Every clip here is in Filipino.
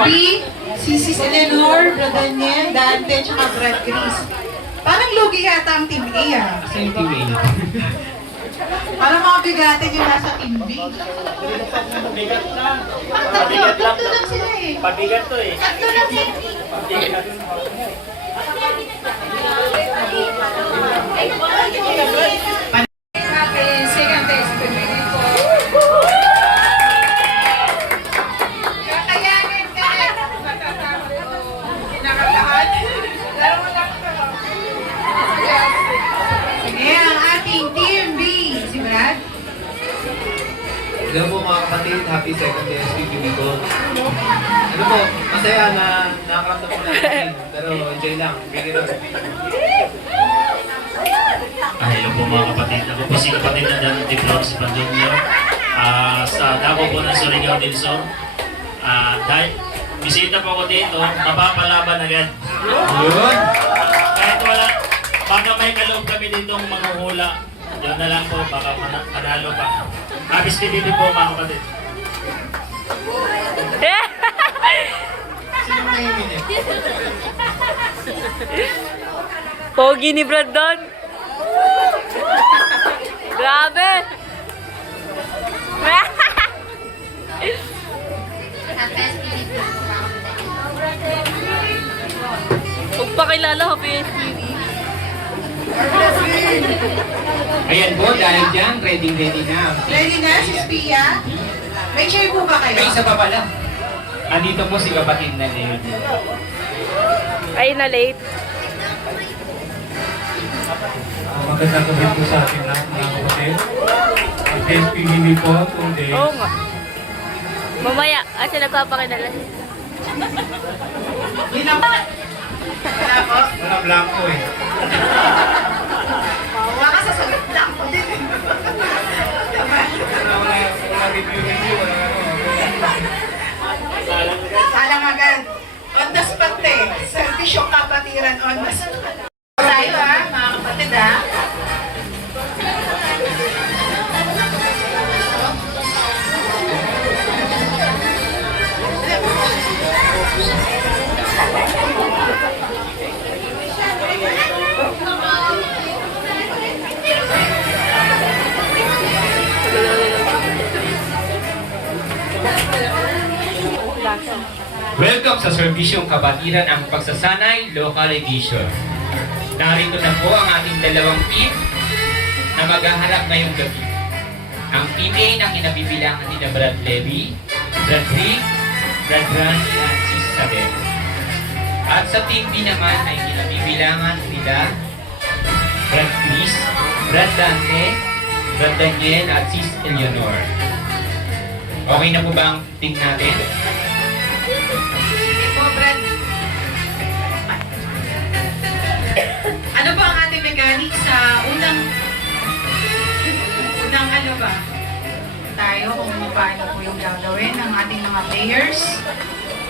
B, si Sis Eleanor, Brad Daniel, Dante, tsaka Brad Chris. Parang lugi yata ang Team A ah. Sa yung team A. Parang mga bigatin yung nasa Team B. Pabigat lang. Tatlo lang sila eh. Pabigat to eh. Tatlo lang eh. Pabigat. Second test, pwede po. Kakayanin ka na. Matatama ko. Kinakatahan. Laro lang ito. Sige, ang ating Team B. Si Brad? Hello po mga kapatid, happy second day SPPB ko. Ano po, masaya na nakakamta po natin, pero enjoy lang, bigyan lang. Hello po mga kapatid. Ako po si kapatid na Dante Flores Pandemio. Sa Davao po ng Surigao del Sur. Dahil bisita po ako dito, mapapalaban agad. Yun! Kahit wala, baka may kaloob kami ditong manghuhula. Diyan na lang po, baka manalo pa. Habis PBB po mga kapatid. Sino na yung minute? Pogi ni Brandon. Grabe. Huwag pa kilala ka, PSPV. Ayan po, dahil dyan, ready na. Ready na, Sis Pia? May chair po ba kayo? May isa pa pala. Andito po si kapatid na Leon. Ay, na late. Magandang gabi po sa ating lahat mga kapatid. Ang SPBB po, today. Oo nga. Mamaya, kasi nagpapakilala. Yun lang ba? Wala po? Wala blanco eh. Baka sasagot lang po din. Wala review, wala Salang agad. On the spot eh. Servisyong kapatiran on the spot. Tayo mga kapatid Welcome sa Serbisyong Kabatiran ang Pagsasanay Local Edition. Narito na po ang ating dalawang team na maghaharap ngayong gabi. Ang team A na kinabibilangan ni Brad Levy, Brad Rick, Brad Randy at Sis Isabel. At sa team B naman ay kinabibilangan nila Brad Chris, Brad Dante, Brad Daniel at Sis Eleanor. Okay na po ba ang team natin? Hindi po, Brad. Ano po ang ating mechanics sa unang ano ba? Tayo kung paano po yung gagawin ng ating mga players.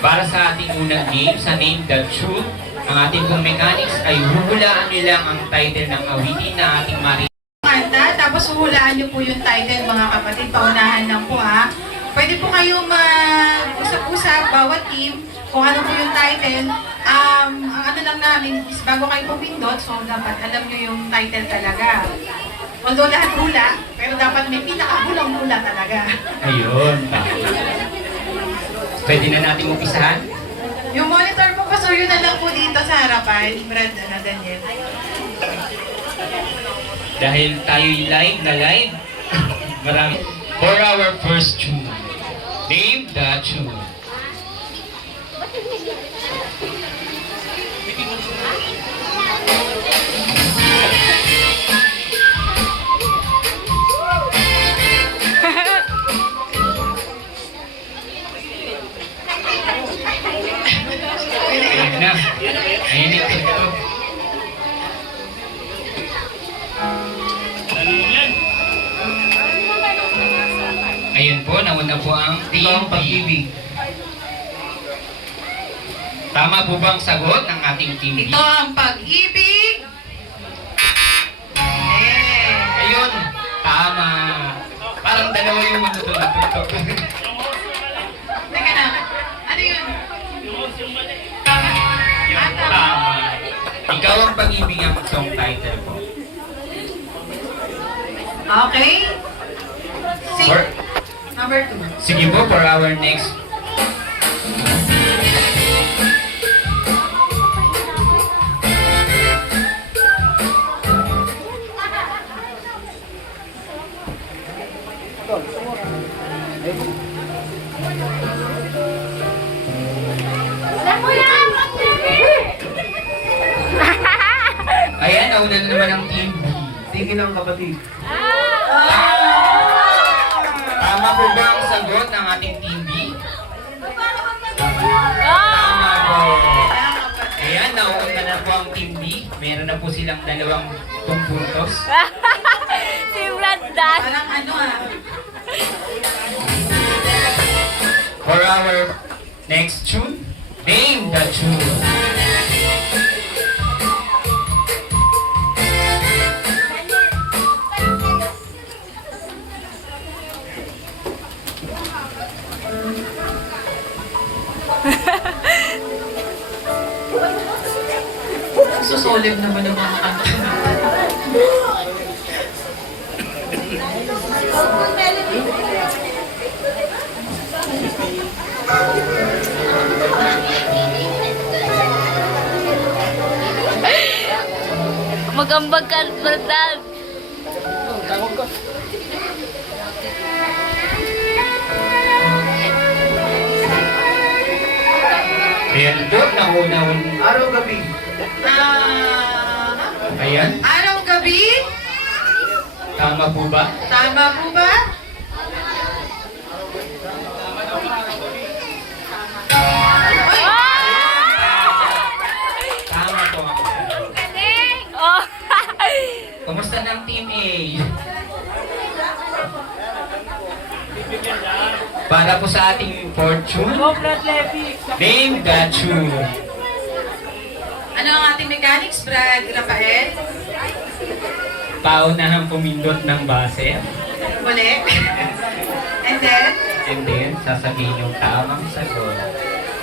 Para sa ating unang game, sa Name the Truth, ang ating pong mechanics ay huhulaan nilang ang title ng awitin na ating Kanta, tapos huhulaan niyo po yung title mga kapatid. Paunahan lang po ha. Pwede po kayong mag-usap-usap bawat team kung ano po yung title. Ang ano lang namin is bago kayo pumindot, so dapat alam niyo yung title talaga. Although lahat hula, pero dapat may pinakahulang hula talaga. Ayun. Pwede na natin umpisahan? Yung monitor po kasi yun na lang po dito sa harapan, Brad na Daniel. Dahil tayo'y live na live, marami. For our first tune, Name the Tune. Ayan na. Ayan ito. Ayun po, nauna po ang Team Pag-ibig. Tama po bang sagot ng ating Team B? Ito ang pag-ibig. Ayun, tama. Parang dalawa yung ano doon. Teka na, ano yun? Yan, tama. Ikaw ang pag-ibig ang song title po. Okay? Sing. For- Number 2. Sige po, for our next Ayan, nauna na naman ang team B. Tingin ang kapatid. Tama po ba ang sagot ng ating team B? Tama po. Ayan, nauna na po ang team B. Meron na po silang 2 puntos. Si Brandan. Parang ano For our next tune, name the tune. Susolid naman ang mga kanta. Magambag ka, Brandan. Ayan po, nauna-un. Araw gabi. Ayan, Araw gabi? tama po ba? Tama po ba? Uy! Tama po ang sagot. Oh. Kumusta ng team A? Para po sa ating fortune, name the tune. Ano ang ating mechanics, Brad Rafael? Paunahang pumindot ng base. Muli. And then, And then, sasabihin yung tamang sagot.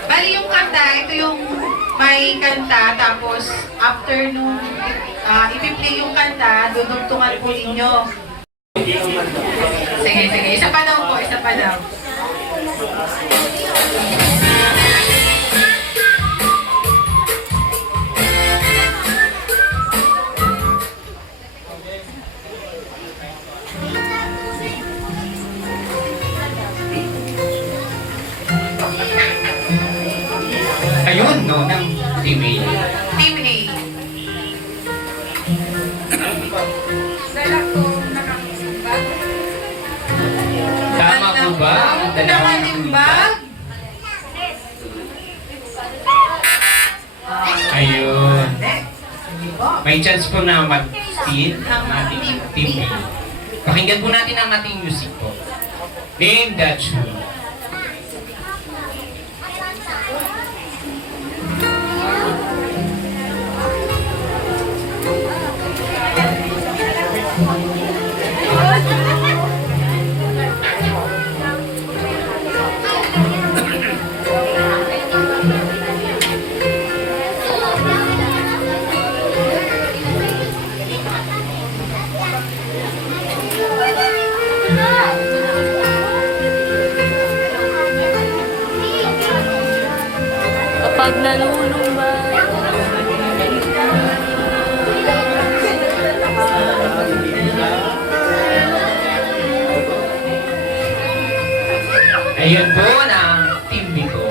bali yung kanta, ito yung may kanta, tapos after nung ipi-play yung kanta, dudugtungan po ninyo. Sige, sige. Isa pa daw po, isa pa daw. Ayun, no, ng team A. Team A. Tama po ba ang dalawang Nakalimbag? Ayun. Hindi. Hindi po. May chance po na mag-steal ang ating team A. Pakinggan po natin ang ating music po. Name the tune. Kapag nalulumba. Ayun po ng team B ko.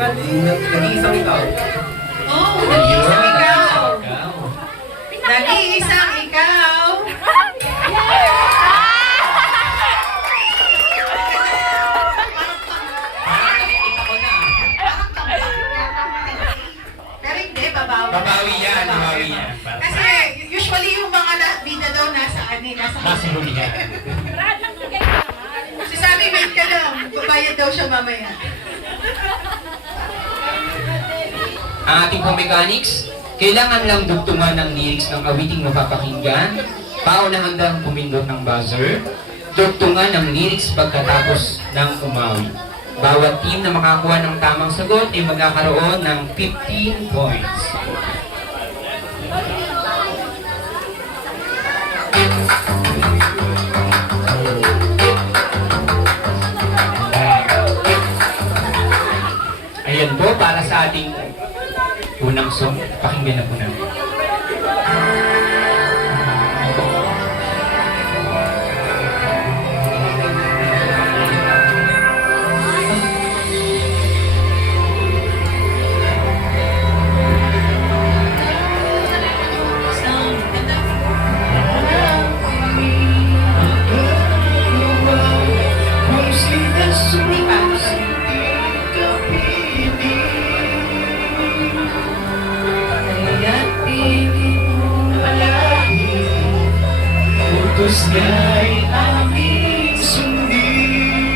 Nag-iisang ikaw. Oh, Ayun. nag-iisang ikaw. Ikaw. Nag-iisang ikaw. Parang nakikita ko na. Pero hindi, babawi. Babawi yan, babawi yan. Kasi usually yung mga bida daw nasa nasa Mas huli yan. Si Sammy, wait ka lang. Babayad daw siya mamaya. Ang ating pong mechanics, kailangan lang dugtungan ng lyrics ng awiting mapapakinggan, paunahan lang pumindot ng buzzer, dugtungan ng lyrics pagkatapos ng umawi. Bawat team na makakuha ng tamang sagot ay magkakaroon ng 15 points. Ayan po, para sa ating unang song, pakinggan na po namin. Utos niya'y aming sundin.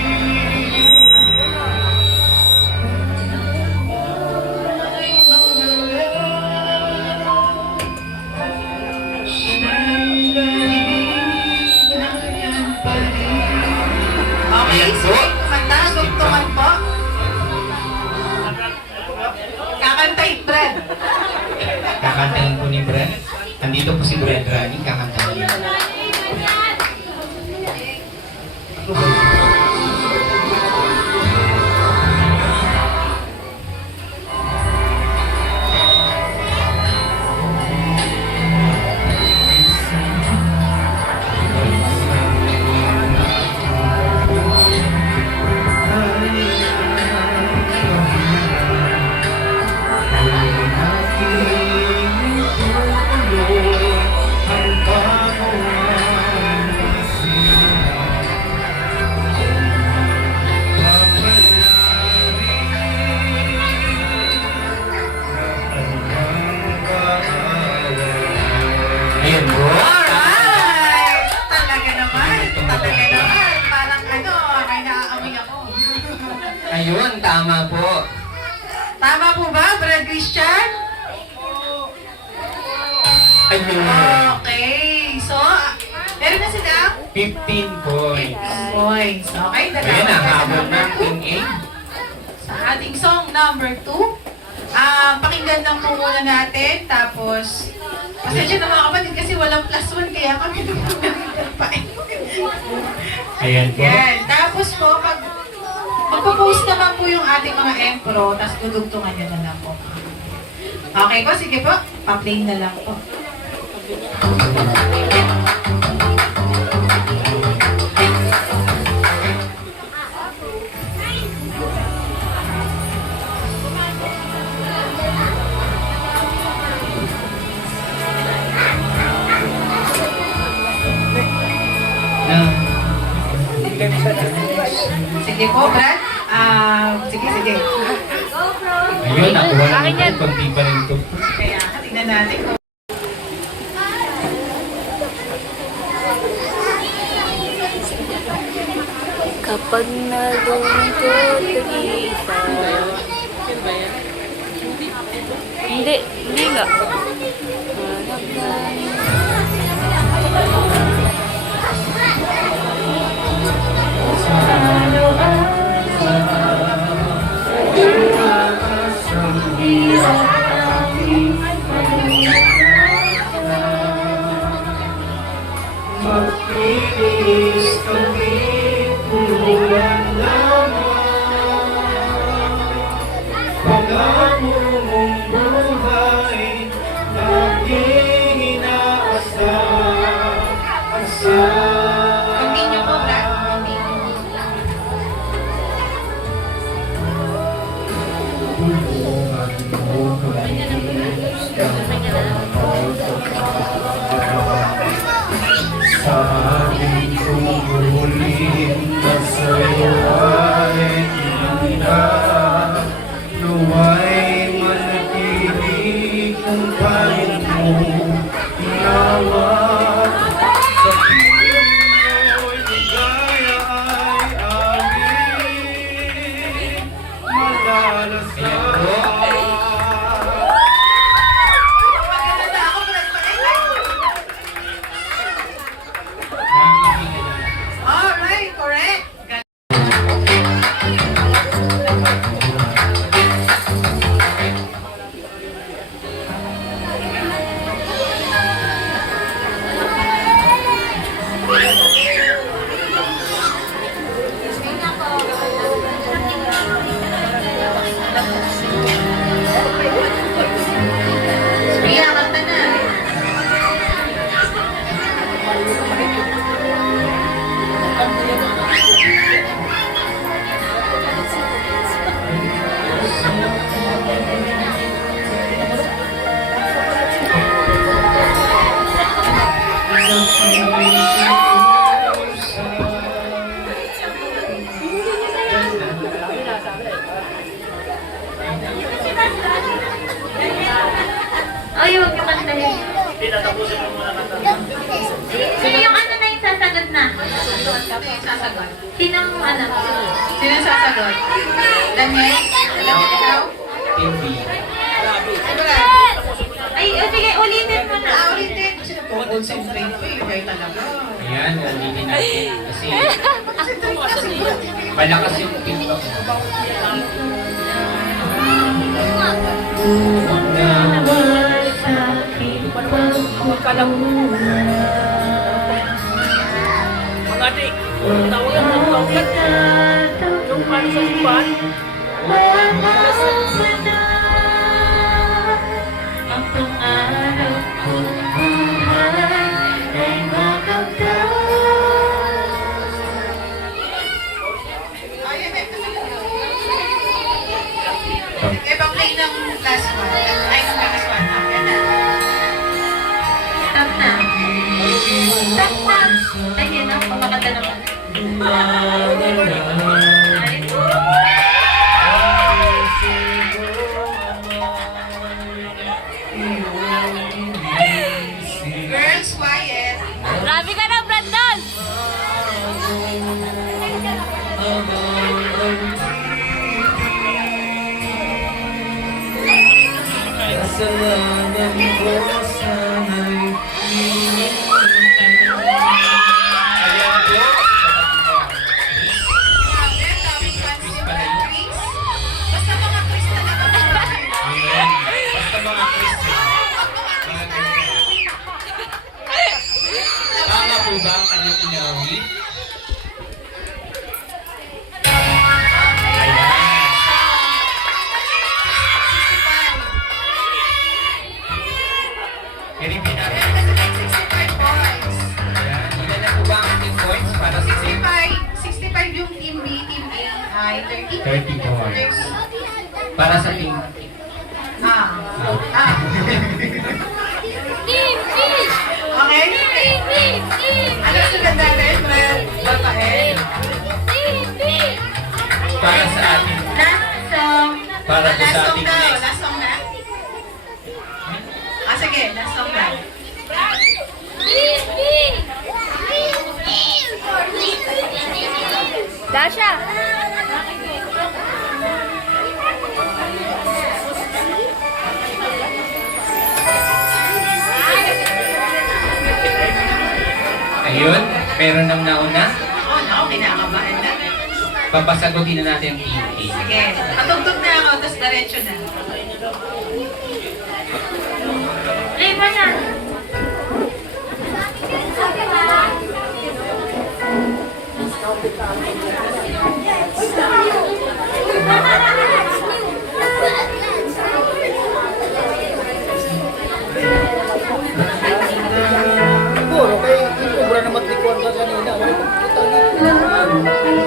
Ay mangalan, siya'y naligayan pa rin. Okay, sige. Kumanta, tugtungan po. Kakantahin, Brad. Kakantahin po ni Brad. Andito po si Brad Rani, kakantahin niya. Ayan po. Alright! Talaga naman. Talaga naman. Parang ano, may naaamoy ako. Ayun, tama po. Tama po ba, Brad Christian? Ayun. Okay. So, meron na sila 15 points. points. Okay, Ayan, nahabol ng Team A. Sa ating song number 2. Pakinggan lang po muna natin. Tapos, pasensya na mga kapatid kasi walang +1 kaya kami nagpapay. Ayan po. Yan. Tapos po, magpo-post naman po yung ating mga empro, tapos dudugtungan nyo na lang po. Okay po, sige po. Pa-play na lang po. Sige po, Brad. Sige. Ayun, nakuha na Akin yan. naman. Kunti pa rin ito. Kaya, tingnan natin kung Kapag nalungkot nag-iisa. Hindi nga. Magpilis kami tulungan naman. Pag-amo mong buhay, laging inaasal. sasagot? Sinang ano? Sino sasagot? Daniel? Alam mo ikaw? Team B. Sigurado? Ay, sige, ulitin mo na. Ulitin. Sino po? Concentrate po eh. Kayo talaga. Ayan, ulitin natin. Kasi Concentrate ka siguro. malakas yung TikTok. Mga adik, tawagan mo tawag. Yung paano sa simbahan? Ang pangarap kong buhay ay makamtan. Ayan eh. Eh, pa-play ng last one. Ay, ng last one. Ayan na. Stop na. Stop na. Ayun na, pamakanta naman. Girls, quiet. Grabe ka na, Brandon! Kasalanan ko sana'y Ayan po. Grabe, daming fans ni Brad Chris. Basta mga Chris talaga. Ayan. Basta mga Christian. Mga ganyan. Tama po ba ang kanyang inawi? Ayan. I-repeat natin. 65 points. Ayan. Ilan na po ba ang ating points para sa team? 65 yung team B, team A ay 30. 30 points. Para sa team. Ah. Ah. Team B! Okay? Team B! Team B! Ano ang ganda rin, Brad? Babae. Team B! Para sa ating. Last song. Para po Last sa song ating daw. next. Last song na? Ah, sige. Last song na. Team B! Dasha! Ayun. Meron nang nauna. Oh, no. Kinakabahan na. Papasagutin na natin ang team A. Sige. Patugtog na ako, tapos diretso na. Play mo na. Siguro, kay Ibra na matlikuan ka kanina. Wala kong kita dito.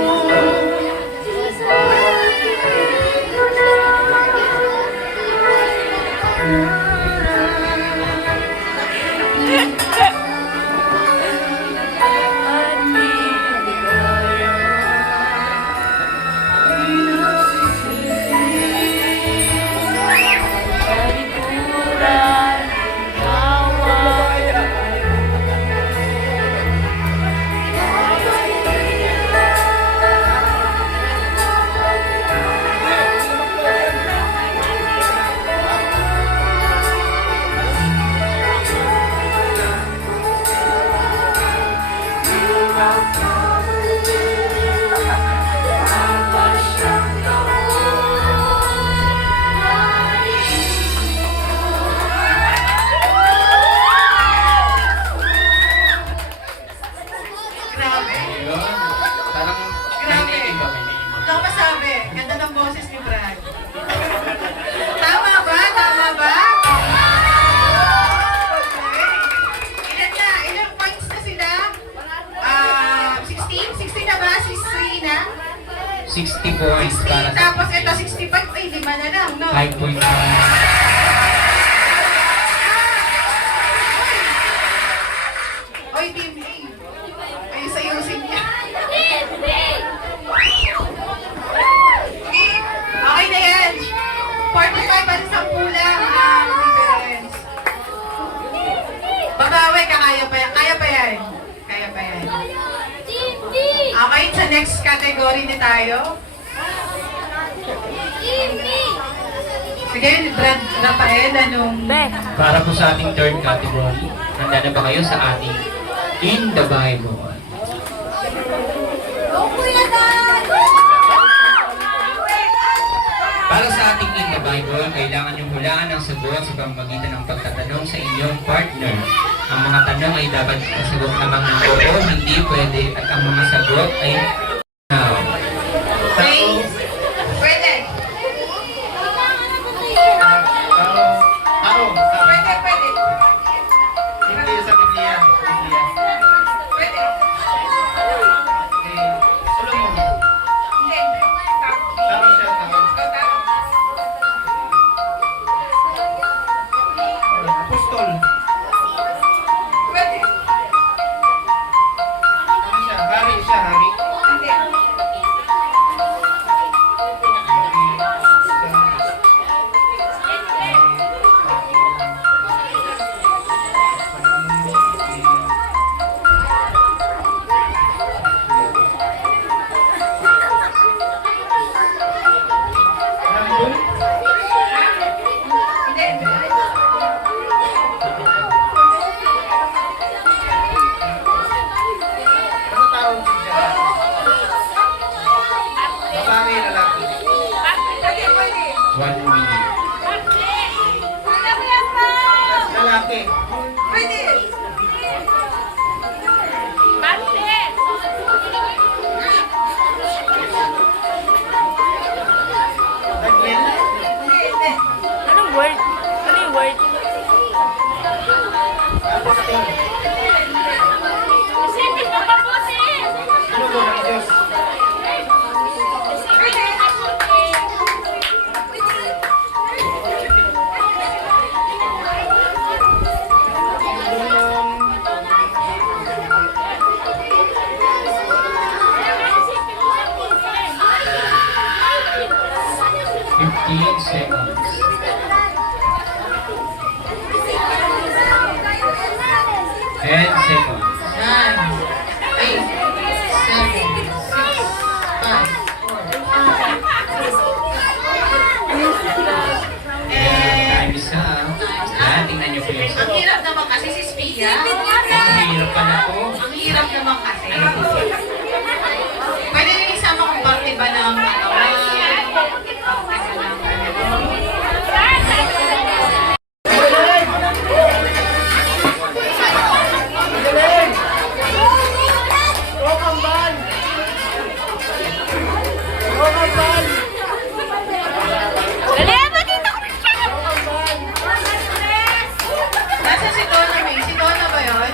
Grabe. Ayun. Parang Grabe. may naiiba, may naiiba. Ano ko masabi? Ganda ng boses ni Brad. Tama ba? Tama ba? Okay. Ilan na? Ilang points na sila? 16? 16 na ba? 63 na? 60 points 60. para sa Tapos ito 65. Ay, 5 na lang, no? 5 points. Oy, Team A. Ayos-ayusin niya. Team B! Okay na yan. 45 at 10 lang ang difference. Babawi ka, kaya pa yan. Kaya pa yan. Kaya pa yan. Team B! Okay Alright, sa next category na tayo. Sige, Brad Rafael, anong... Para po sa ating third category, handa na ba kayo sa ating In the Bible? Para sa ating In the Bible, kailangan niyong hulaan ang sagot sa pamamagitan ng pagtatanong sa inyong partner. Ang mga tanong ay dapat sagot lamang ng oo, hindi pwede, at ang mga sagot ay no. Okay? Pwede. Pwede, pwede. Hindi sa Biblia. Pwede. Solomon. Hindi. Tama siya. Apostol. Pwede. Ano siya? Hari siya, hari. Hindi. Nandun? Hindi. Ano tawag siya? Babae, lalaki. Pwede, pwede. 1 minute. Lalaki. Pwede. Daniel. Hindi, hindi. Anong word? Ano yung word? Apostol. Ano ko ng Diyos? Fifteen seconds. 10 seconds. 9, 8, 7, 6, 5, 4. Time is up. Yan, tingnan niyo po yung Ang sagot. hirap naman kasi si Spia. Ang hirap pa na po. Ang hirap naman kasi. Ano po ba? Pwede nyo isama kung parte ba ng katawan. Nasa si Donna May? Si Donna ba yun?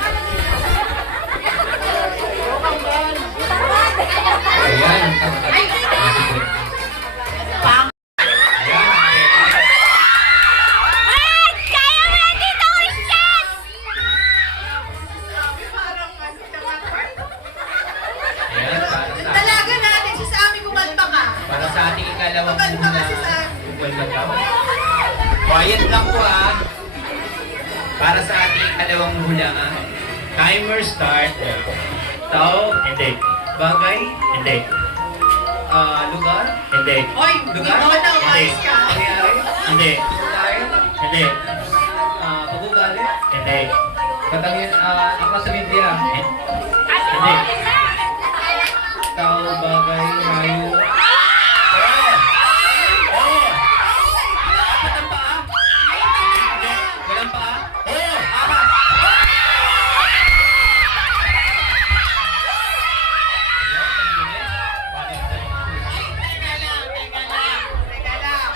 Ayan, ang tawag. Ay! Pang! Ayan, ayan, Dalaga natin si Sammy kumanta ka. para sa ating ikalawang Kumanta muna. kasi sa... Tungkol na daw. Quiet lang po ah. Para sa ating ikalawang hula ah. Timer start. Tao, Hindi. bagay, Hindi. lugar, Hindi. Oy! Lugar? Donna, umayos ka. pangyayari, Hindi. style, Hindi. pag-ugali, Hindi. katangin, akla sa Biblia, Hindi. tao, bagay, hayo. Apat ang paa? Walang paa? Apat! Teka lang.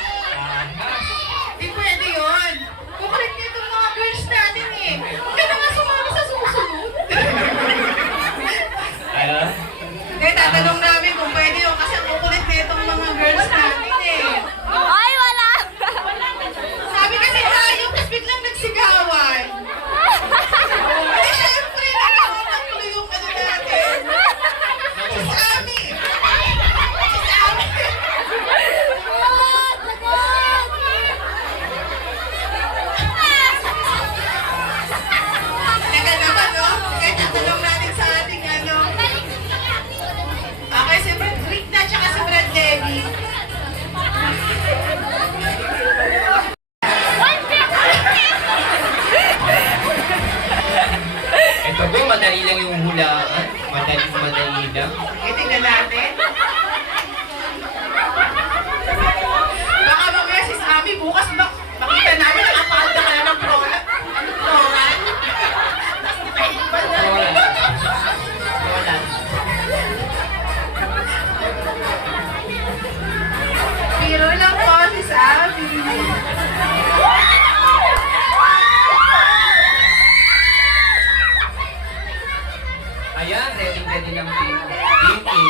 Di pwede yun. Kukulit niyo itong mga girls natin eh. Huwag ka na nga sumama sa susunod. Ayan. Tatanong namin kung pwede yun kasi ang Sige, tingnan natin. Baka mamaya si Sammy bukas makita namin nakapalda ka na ng prolan. Ano prolan? Tapos di tayo ba na? Roland. Biro lang po si Sammy. Ayan, ready ng team. Team A.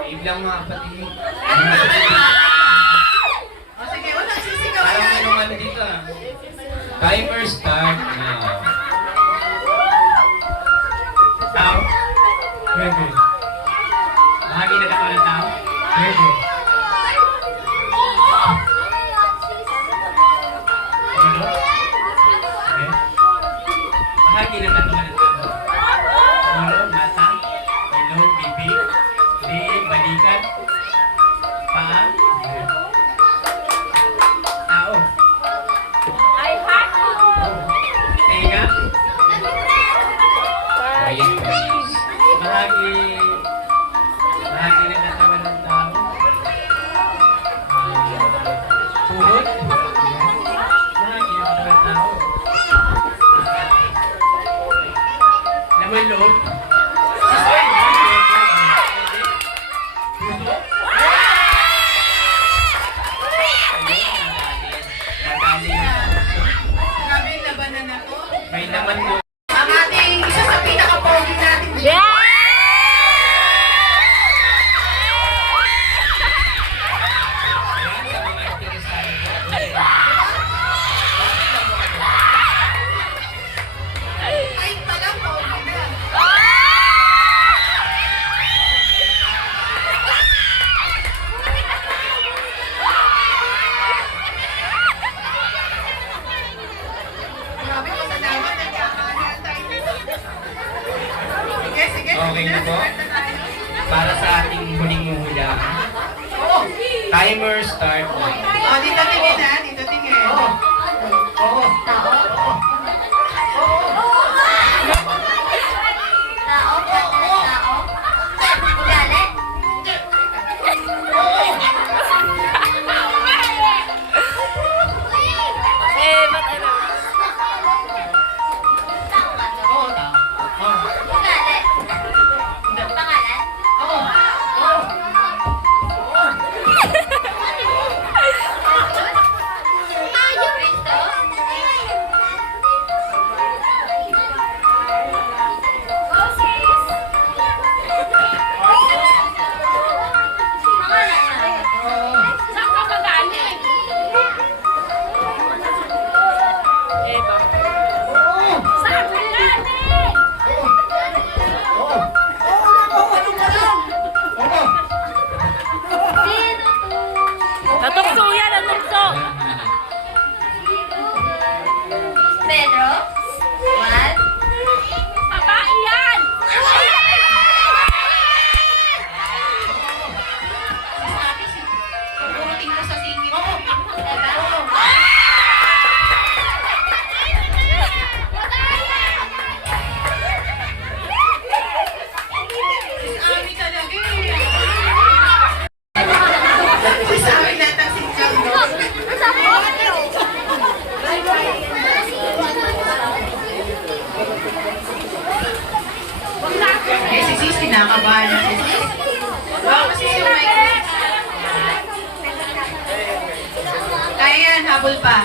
Wave lang mga kapatid. O sige, unang sisigaw Parang yan. merong ano dito ah. Timer start now. Tao. Pwede. Bahagi na katawan ng tao. Pwede. Ano? Eh? Bahagi na katawan ng tao. Ulo, mata, ilong, bibig, liig, balikat, paa. Eh. Tao. Tenga, Quiet please. bahagi ng katawan ng tao. Tuhod, bahagi ng katawan ng tao. Laman loob. Puso. Grabe yung labanan na to. May laman mo. Ang ating isa sa pinaka-pogi natin dito. Ayan, sa mga interesado. Ay, palang pogi na. Grabe, pasalamat. Nagkakahan tayo dito. Sige, sige. Okay na po? Start na tayo. Para sa ating huling hula. Oo. Timer start now. Oh, dito tingin ha. Dito tingin. Oo. Oo. Natukso yan, natukso! Pedro? Juan? Babae yan! Sabi si Kukuruting mo sa singit. Oo. Si Ami talaga eh. Si Ami natang singkang, no? Eh, si Sis, kinakabahan na si Sis. Baka kasi yung mic. Kaya yan, habol pa.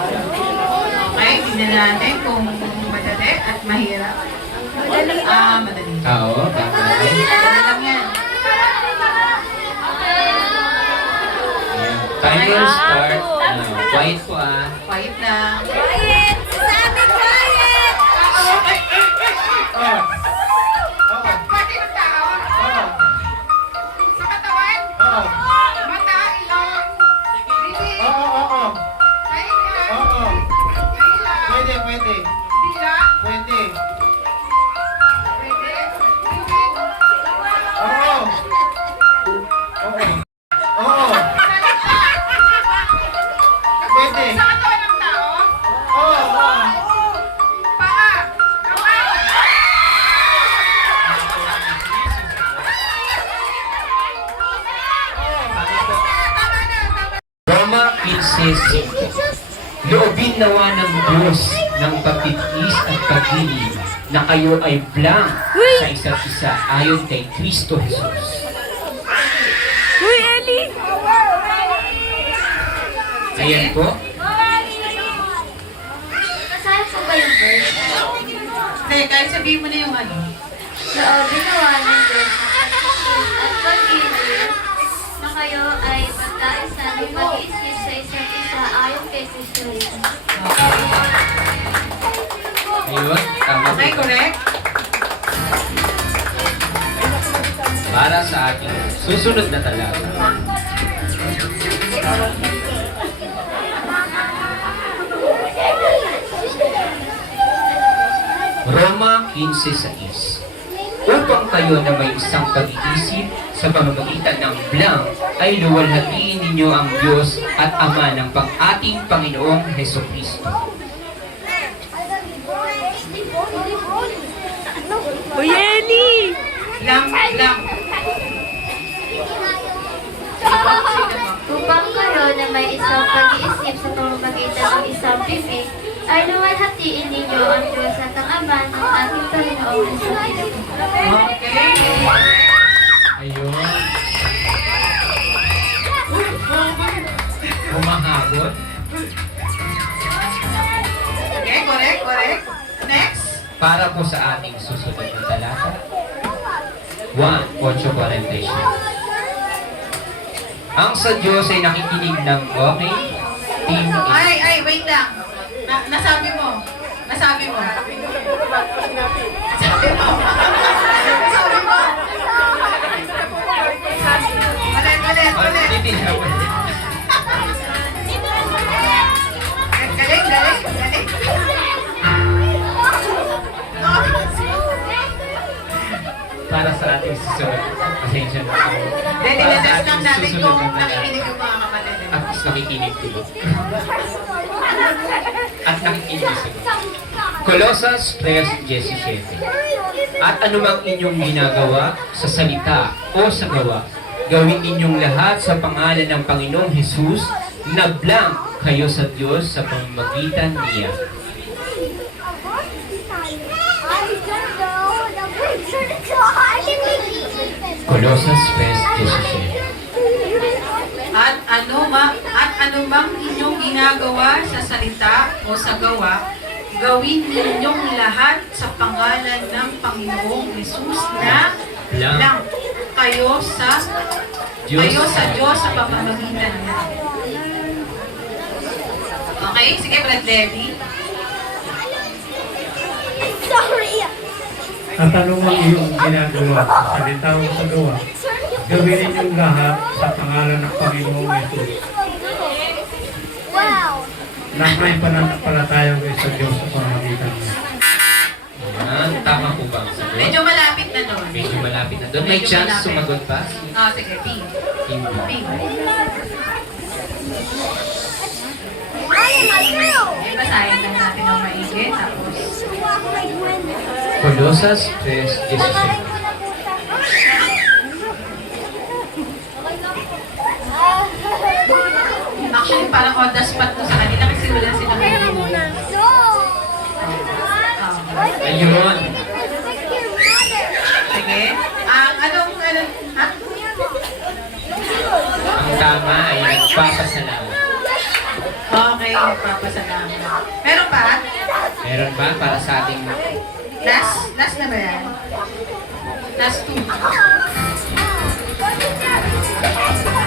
Okay, tingnan natin kung madali at mahirap. Madali. Madali. Oo, tama. Madali lang yan. Ayan. Timer start now. Quiet po ah. Quiet lang. Quiet! Sabi quiet! Pati ng tao. Sa katawan. Mata, ilong. Bibig. Pahinga. Pwede. Dila. Pwede. 15. Loobin nawa ng Diyos ng pagtitiis at pagdinig na kayo ay blank sa isa't isa ayon kay Kristo Jesus. Uy, Ellie! Ayan po. Masaya po ba yung verse? Hindi, kahit sabihin mo na yung ano. Loobin nawa ng Diyos at pag-ibig na kayo ay magkaisa ng pag-iisip sa isa't isa ayon kay Kristo Jesus. Ayun, tama po. Okay, correct? Para sa ating susunod na talata. Roma 15:6. Upang kayo na may isang pag-iisip sa pamamagitan ng blank ay luwalhatiin ninyo ang Diyos at Ama ng ating Panginoong Hesukristo. Uy, Ellie! Lang. Upang kayo na may isang pag-iisip sa pamamagitan ng isang bibig, ay luwalhatiin ninyo ang Diyos at ang Ama ng ating Panginoong Jesucristo. Okay. Ayun. Humahabot. Okay, correct. Next. Para po sa ating susunod na talata. 1:8-47. Ang sa Diyos ay nakikinig ng okay. Team A. Ay, wait lang. Nasabi mo. Nasabi mo. Ulit. Hindi na po. Galing. Para sa ating susunod. Pasensya na po. Then, Para sa ilatest ating lang natin susunod kung na talata. nakikinig yung mga kapatid. At least nakikinig sila. At nakikinig sila. Colossus 3:17. At anumang inyong ginagawa sa salita o sa gawa, gawin ninyong lahat sa pangalan ng Panginoong Jesus na blank kayo sa Diyos sa pamamagitan niya. Colossus 3:17. At anumang inyong ginagawa sa salita o sa gawa, gawin ninyong lahat sa pangalan ng Panginoong Jesus na lang kayo sa Diyos sa pamamagitan niya. Okay, sige Brad Levy. At anumang iyong ginagawa sa salita o sa gawa, gawin ninyong lahat sa pangalan ng Panginoong Yesus. Na may pananampalataya kayo sa Diyos sa pamamagitan niya. Ayan, tama po ba ang sagot? Medyo malapit na doon. Medyo malapit na doon. May Medyo chance malapit. sumagot pa? Sige, B. Hindi. B. Basahin lang natin ang maigi. Tapos, Colossus 3:17. actually parang on the spot to sa kanila kasi wala silang Ayun. Sige. Ha? Ang tama ay nagpapasalamat. Okay, nagpapasalamat. Meron pa? Meron ba para sa ating Last na ba yan? Last 2.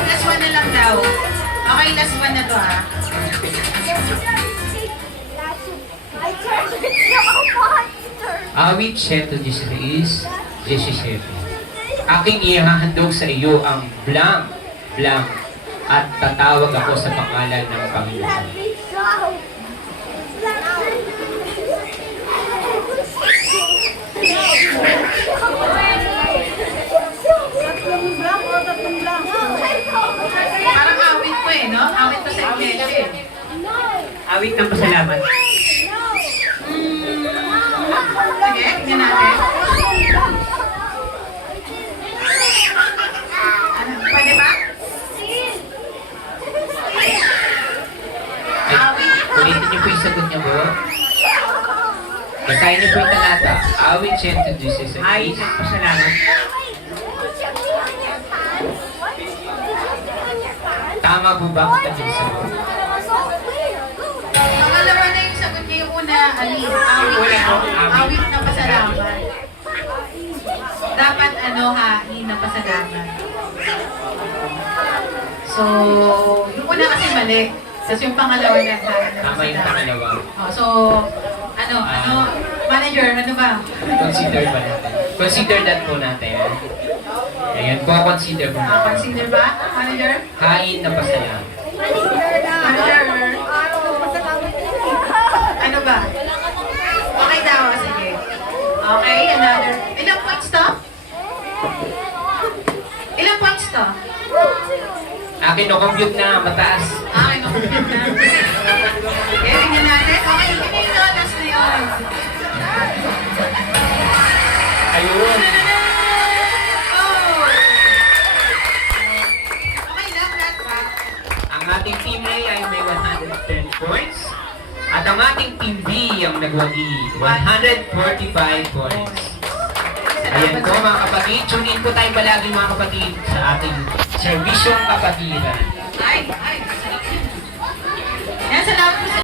Last 1 na lang daw. Okay, last 1 na to ha. awit 116, 17. Aking ihahandog sa iyo ang blank, at tatawag ako sa pangalan ng Panginoon. Parang awit ko no? Awit ko sa iglesia Awit ng pasalamat. Sige, tingnan natin. Pwede ba? to introduce yourself. Ay, nagpasalamat. Tama po ba ang tagal sa Pangalawa na yung sagot niya, yung una, alin? Awit na pasalamat. Dapat hain na pasalamat. So, yung una kasi mali. Tapos yung pangalawa na hain na Tama yung pasalamat. pangalawa. Oh, so, manager, ano ba? Consider ba natin? Consider that po natin. Ayan, consider po natin. Consider ba, manager? Hain na pasalamat. Manager, ano ba? Okay daw, sige. Okay, another. Ilang points to? Ilang points to? Akin no compute na mataas. Okay, nakumpit na. Okay, tingnan natin. Okay, yun yun, last na yun. Ayun. Oh! Okay lang, lahat ba? Ang ating team A ay may 110 points. At ang ating team B ang nagwagi 145 points. Ayan po mga kapatid. Tune in po tayo palagi mga kapatid sa ating serbisyong kapatiran. Ay!